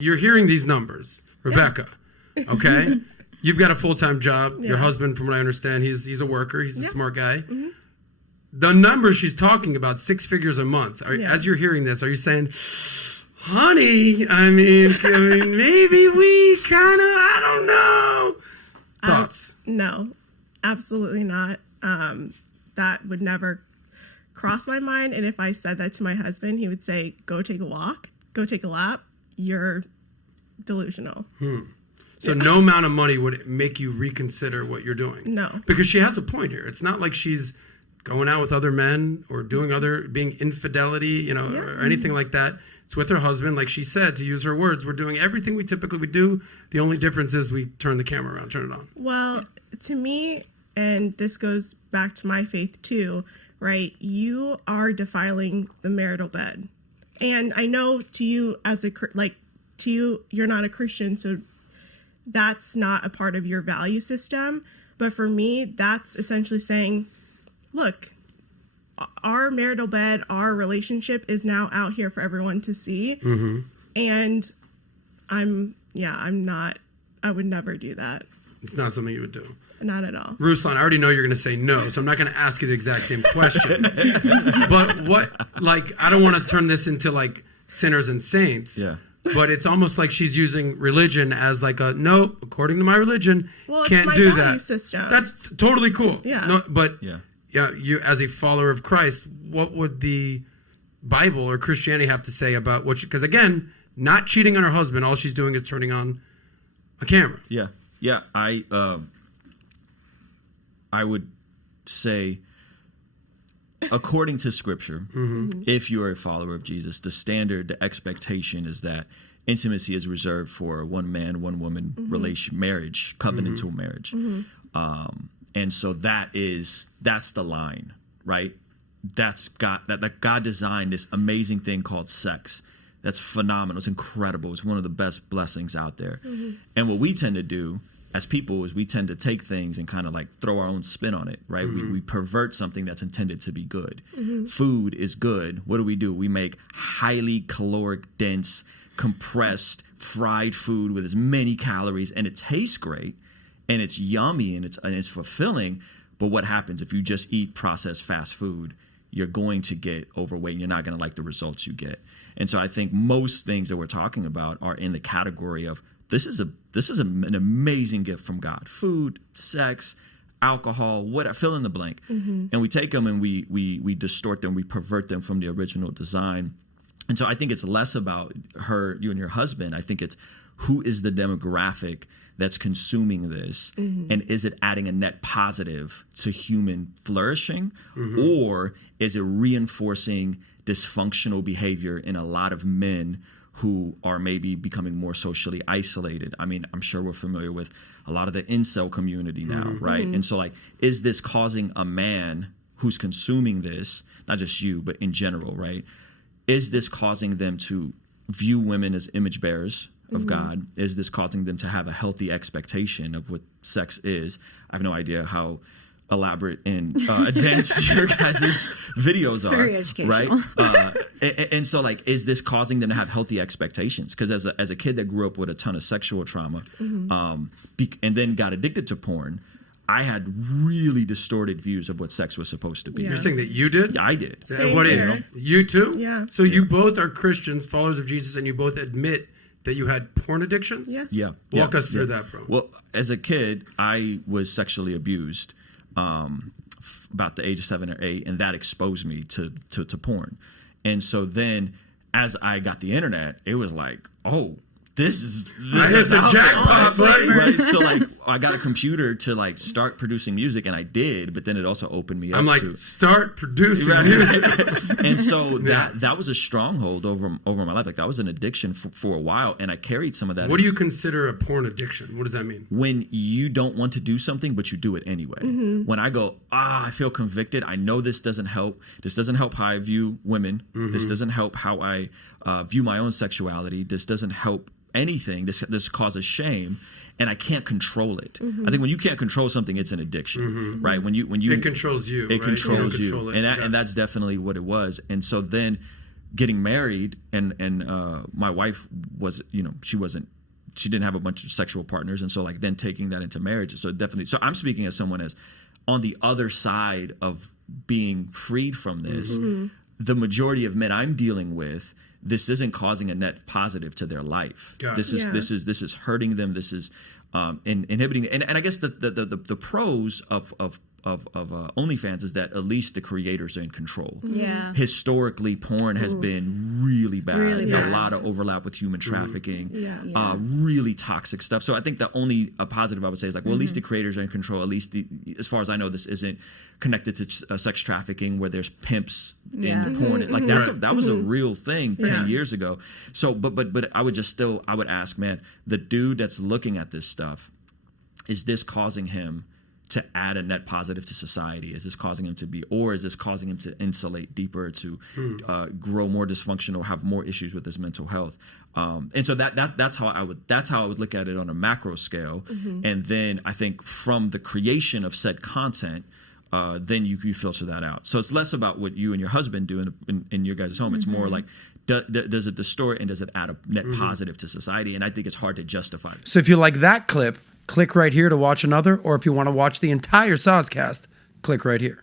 you're hearing these numbers, Rebecca, okay? You've got a full-time job. Your husband, from what I understand, he's a worker. He's a smart guy. The number she's talking about, 6 figures a month. As you're hearing this, are you saying, honey, I mean maybe we kind of, I don't know. Thoughts? No, absolutely not. That would never cross my mind. And if I said that to my husband, he would say, go take a walk, go take a lap. You're delusional. So no amount of money would make you reconsider what you're doing? No. Because she has a point here. It's not like she's going out with other men or being infidelity, or anything like that. It's with her husband. Like she said, to use her words, we're doing everything we typically would do. The only difference is we turn the camera around, turn it on. Well, to me, and this goes back to my faith too, right? You are defiling the marital bed. And I know to you you're not a Christian, so that's not a part of your value system. But for me, that's essentially saying, look, our marital bed, our relationship is now out here for everyone to see. And I would never do that. It's not something you would do. Not at all. Ruslan, I already know you're going to say no, so I'm not going to ask you the exact same question. But I don't want to turn this into like sinners and saints. Yeah. But it's almost like she's using religion as like no, according to my religion, can't do that. It's my value system. That's totally cool. Yeah. No, but you as a follower of Christ, what would the Bible or Christianity have to say about what? Because again, not cheating on her husband, all she's doing is turning on a camera. Yeah. Yeah. I would say, according to Scripture, if you're a follower of Jesus, the standard, the expectation is that intimacy is reserved for one man, one woman marriage, covenantal marriage. And so that's the line, right? That's God, that God designed this amazing thing called sex. That's phenomenal. It's incredible. It's one of the best blessings out there. And what we tend to do as people is we tend to take things and kind of like throw our own spin on it, right? We pervert something that's intended to be good. Food is good. What do? We make highly caloric, dense, compressed, fried food with as many calories, and it tastes great, and it's yummy, and it's fulfilling. But what happens if you just eat processed fast food? You're going to get overweight, and you're not going to like the results you get. And so I think most things that we're talking about are in the category of this is an amazing gift from God. Food, sex, alcohol, whatever, fill in the blank. And we take them and we distort them, we pervert them from the original design. And so I think it's less about you and your husband. I think it's who is the demographic that's consuming this, and is it adding a net positive to human flourishing, or is it reinforcing dysfunctional behavior in a lot of men who are maybe becoming more socially isolated? I mean, I'm sure we're familiar with a lot of the incel community now, right? And so like, is this causing a man who's consuming this, not just you, but in general, right? Is this causing them to view women as image bearers of God? Is this causing them to have a healthy expectation of what sex is? I have no idea how elaborate and advanced your guys' videos are. Very educational. Right? And so like, is this causing them to have healthy expectations? Because as a kid that grew up with a ton of sexual trauma, and then got addicted to porn, I had really distorted views of what sex was supposed to be. You're saying that you did? Yeah, I did. What did you too? Yeah. So you both are Christians, followers of Jesus, and you both admit that you had porn addictions? Yes. Yeah. Walk us through that, bro. Well, as a kid, I was sexually abused about the age of 7 or 8, and that exposed me to porn. And so then as I got the internet, it was like, oh, this is a jackpot, buddy. Right? So like, I got a computer to like start producing music, and I did, but then it also opened me up. I'm like, start producing music. And so that was a stronghold over my life. Like that was an addiction for a while, and I carried some of that. What do you consider a porn addiction? What does that mean? When you don't want to do something, but you do it anyway. When I go, I feel convicted. I know this doesn't help. This doesn't help how I view women. This doesn't help how I view my own sexuality. This doesn't help anything. This causes shame, and I can't control it. I think when you can't control something, it's an addiction, right? When you it controls you. It right? controls you, control it. And that's definitely what it was. And so then getting married, and my wife was, she didn't have a bunch of sexual partners, and so like then taking that into marriage. So definitely, so I'm speaking as someone as on the other side of being freed from this. The majority of men I'm dealing with, this isn't causing a net positive to their life. This is hurting them. This is inhibiting. And I guess the pros of OnlyFans is that at least the creators are in control. Yeah. Historically, porn has been really bad. Really A bad. lot of overlap with human trafficking. Yeah. Really toxic stuff. So I think the only positive I would say is like, well, at least the creators are in control. At least as far as I know, this isn't connected to sex trafficking where there's pimps in porn. Like that was a real thing 10 years ago. So, but I would I would ask, man, the dude that's looking at this stuff, is this causing him to add a net positive to society? Is this causing him to be, or is this causing him to insulate deeper, to grow more dysfunctional, have more issues with his mental health? And so that's how I would look at it on a macro scale. And then I think from the creation of said content, then you filter that out. So it's less about what you and your husband do in your guys' home. It's more like, does it distort and does it add a net positive to society? And I think it's hard to justify. So if you like that clip, click right here to watch another, or if you want to watch the entire Saucecast, click right here.